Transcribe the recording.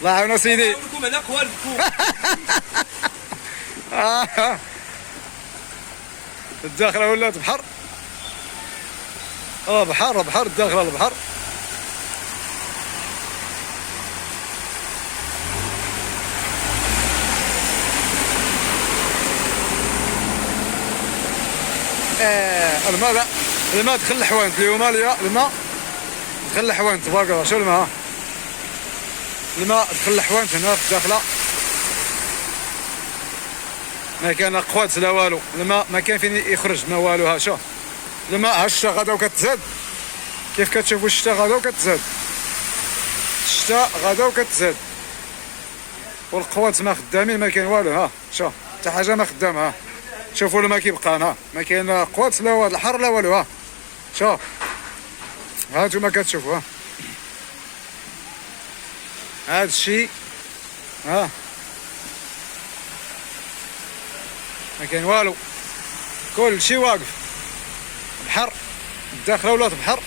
الله يعاون سيدي. لكم هنا قوالبكم. الداخله ولات بحر. بحر الداخله البحر. الماء دخل الحوانت اليوم. الماء دخل الحوانت تبارك الله. شو الماء دخل الحوانت هنا في الداخله. ما كان قوات لا والو. الماء ما كان فين يخرج ما والو. ها شوف الماء. ها الشتا غدا وكتزاد. كيف كتشوفوا الشتا غدا وكتزاد. الشتا غدا وكتزاد والقوات ما خدامين. ما كاين والو. ها شوف حتى حاجه ما خدامه. ها شوفوا الماء كيبقى. ها ما كاين قوات لا والو الحر لا والو. ها شوف ها نتوما كتشوفوا. ها هاد الشيء. ها ما كاين والو. كل شيء واقف. بحر الداخله ولات بحر.